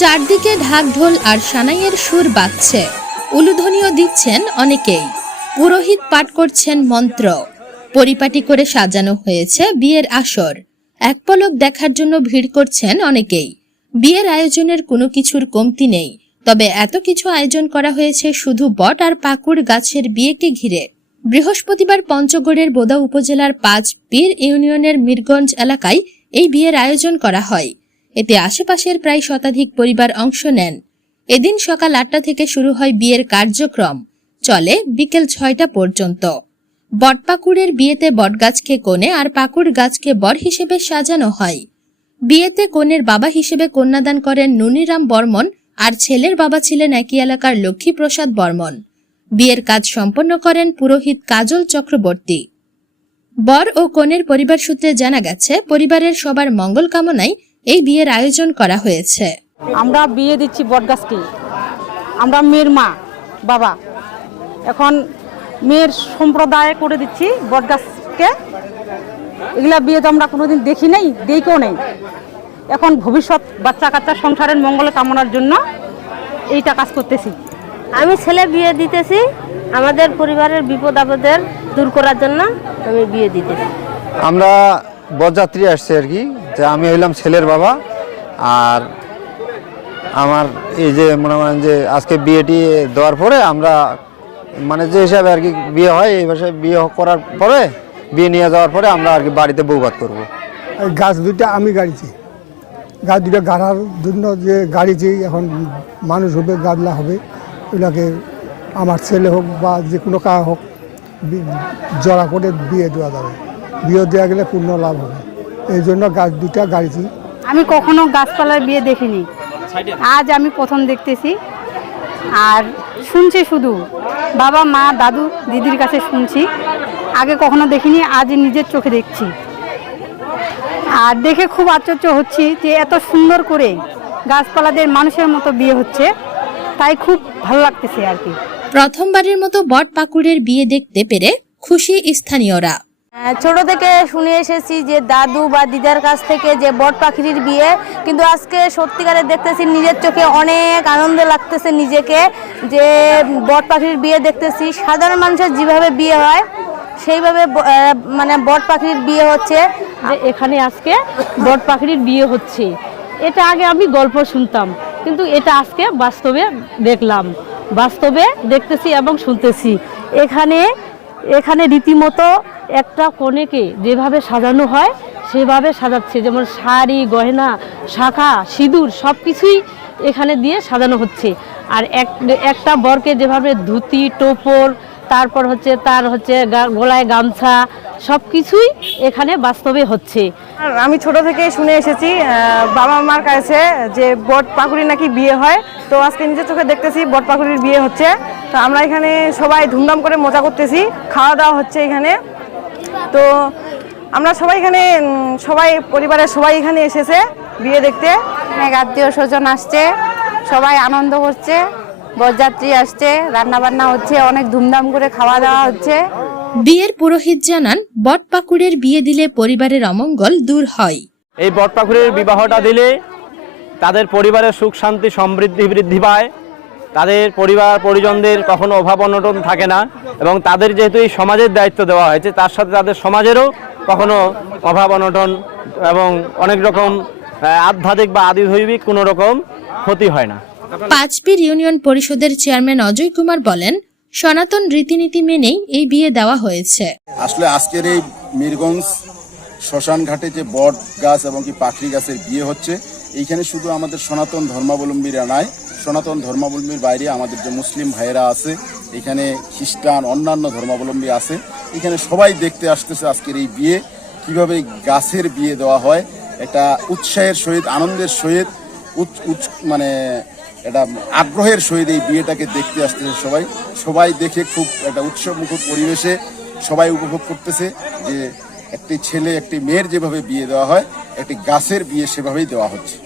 চারদিকে ঢাকঢোল আর সানাইয়ের সুর বাজছে, উলুধ্বনিও দিচ্ছেন অনেকেই। পুরোহিত পাঠ করছেন মন্ত্র। পরিপাটি করে সাজানো হয়েছে বিয়ের আসর। এক পলক দেখার জন্য ভিড় করছেন অনেকেই। বিয়ের আয়োজনের কোনো কিছুর কমতি নেই, তবে এত কিছু আয়োজন করা হয়েছে শুধু বট আর পাকুড় গাছের বিয়েকে ঘিরে। বৃহস্পতিবার পঞ্চগড়ের বোদা উপজেলার ৫ পীর ইউনিয়নের মিরগঞ্জ এলাকায় এই বিয়ের আয়োজন করা হয়। এতে আশেপাশের প্রায় শতাধিক পরিবার অংশ নেন। এদিন সকাল ৮টা থেকে শুরু হয় বিয়ের কার্যক্রম, চলে বিকেল ৬টা পর্যন্ত। বটপাকুড়ের বিয়েতে বটগাছকে কনে আর পাকুড় গাছকে বর হিসেবে সাজানো হয়। বিয়েতে কনের বাবা হিসেবে কন্যাদান করেন নুনিরাম বর্মন, আর ছেলের বাবা ছিলেন একই এলাকার লক্ষ্মীপ্রসাদ বর্মন। বিয়ের কাজ সম্পন্ন করেন পুরোহিত কাজল চক্রবর্তী। বর ও কনের পরিবার সূত্রে জানা গেছে, পরিবারের সবার মঙ্গল কামনায় এই বিয়ের আয়োজন করা হয়েছে। আমরা বিয়ে দিচ্ছি বটগাছকে, আমরা মেয়ের মা বাবা, এখন মেয়ের সম্প্রদায় করে দিচ্ছি বটগাছকে। এগুলা বিয়ে তো আমরা কোনোদিন দেখি নাই, দেখেও নেই। এখন ভবিষ্যৎ বাচ্চা কাচ্চা সংসারের মঙ্গল কামনার জন্য এইটা কাজ করতেছি। আমি ছেলে বিয়ে দিতেছি, আমাদের পরিবারের বিপদ আপদের দূর করার জন্য আমি বিয়ে দিতেছি। আমরা বরযাত্রী আসছে আর কি, যে আমি হইলাম ছেলের বাবা, আর আমার এই যে মনে করেন যে আজকে বিয়েটি দেওয়ার পরে আমরা মানে যে হিসাবে আর কি বিয়ে হয়, এই ভাষায় বিয়ে করার পরে বিয়ে নিয়ে যাওয়ার পরে আমরা আর কি বাড়িতে বৌভাত করবো। এই গাছ দুইটা আমি গাড়িছি, গাছ দুটো গাড়ার জন্য যে গাড়িছি, এখন মানুষ হবে, গাদলা হবে, ওগুলাকে আমার ছেলে হোক বা যে কোনো কাজ হোক জড়া করে বিয়ে দেওয়া যাবে। বিয়ে দেওয়া গেলে পূর্ণ লাভ হবে, এই জন্য গাছ দুটা গাড়িছি। আমি কখনো গাছপালার বিয়ে দেখিনি, আজ আমি প্রথম দেখতেছি। আর শুনছি শুধু বাবা মা দাদু দিদির কাছে শুনছি, আগে কখনো দেখিনি, আজ নিজের চোখে দেখছি। আর দেখে খুব আশ্চর্য হচ্ছি যে এত সুন্দর করে গাছপালাদের মানুষের মতো বিয়ে হচ্ছে, তাই খুব ভালো লাগতেছে আর কি। প্রথমবারের মতো বট পাকুড়ের বিয়ে দেখতে পেরে খুশি স্থানীয়রা। ছোট থেকে শুনে এসেছি যে দাদু বা দিদার কাছ থেকে যে বট পাখির বিয়ে, কিন্তু আজকে সত্যিকারে দেখতেছি, নিজের চোখে অনেক আনন্দ লাগতেছে নিজেকে, যে বট পাখির বিয়ে দেখতেছি। সাধারণ মানুষের যেভাবে বিয়ে হয় সেইভাবে মানে বট পাখির বিয়ে হচ্ছে। যে এখানে আজকে বট পাখির বিয়ে হচ্ছে, এটা আগে আমি গল্প শুনতাম, কিন্তু এটা আজকে বাস্তবে দেখলাম, বাস্তবে দেখতেছি এবং শুনতেছি। এখানে রীতিমতো একটা কনেকে যেভাবে সাজানো হয় সেভাবে সাজাচ্ছে, যেমন শাড়ি গয়না শাঁখা সিঁদুর সব কিছুই এখানে দিয়ে সাজানো হচ্ছে। আর একটা বরকে যেভাবে ধুতি টোপর, তারপর তার গলায় গামছা, সব কিছুই এখানে বাস্তবে হচ্ছে। আমি ছোট থেকে শুনে এসেছি বাবা মার কাছে যে বট পাকুড়ি নাকি বিয়ে হয়, তো আজকে নিজের চোখে দেখতেছি বট পাকুড়ির বিয়ে হচ্ছে। তো আমরা এখানে সবাই ধুমধাম করে মজা করতেছি, খাওয়া দাওয়া হচ্ছে এখানে। তো আমরা সবাই এখানে পরিবারের সবাই এখানে এসেছে বিয়ে দেখতে। অনেক আত্মীয় স্বজন আসছে, সবাই আনন্দ করছে, বরযাত্রী আসছে, রান্না বান্না হচ্ছে, অনেক ধুমধাম করে খাওয়া দাওয়া হচ্ছে। বিয়ের পুরোহিত জানান, বট পাকুড়ের বিয়ে দিলে পরিবারের অমঙ্গল দূর হয়। এই বট পাকুড়ের বিবাহটা দিলে তাদের পরিবারের সুখ শান্তি সমৃদ্ধি বৃদ্ধি পায়, তাদের পরিবার পরিজনদের কখনো অভাব অনটন থাকে না, এবং তাদের যেহেতু এই সমাজের দায়িত্ব দেওয়া হয়েছে, তার সাথে তাদের সমাজেরও কখনো অভাব অনটন এবং অনেক রকম আধ্যাত্মিক বা আদিদৈবিক কোনো রকম ক্ষতি হয় না। ৫ পীর ইউনিয়ন পরিষদের চেয়ারম্যান অজয় কুমার বলেন, সনাতন রীতিনীতি মেনেই এই বিয়ে দেওয়া হয়েছে। আসলে আজকের এই মিরগঞ্জ শ্মশান ঘাটে যে বট গাছ এবং কি পাখরি গাছের বিয়ে হচ্ছে, এইখানে শুধু আমাদের সনাতন ধর্মাবলম্বীরা নয়, সনাতন ধর্মাবলম্বীর বাইরে আমাদের যে মুসলিম ভাইয়েরা আছে, এখানে খ্রিস্টান অন্যান্য ধর্মাবলম্বী আছে, এখানে সবাই দেখতে আসতেছে আজকের এই বিয়ে, কিভাবে গাছের বিয়ে দেওয়া হয়। একটা উৎসাহের সহিত, আনন্দের সহিত, মানে এটা আগ্রহের সহিত এই বিয়েটাকে দেখতে আসতেছে সবাই দেখে খুব একটা উৎসবমুখর পরিবেশে সবাই উপভোগ করতেছে যে একটি ছেলে একটি মেয়ের যেভাবে বিয়ে দেওয়া হয়, একটি গাছের বিয়ে সেভাবেই দেওয়া হচ্ছে।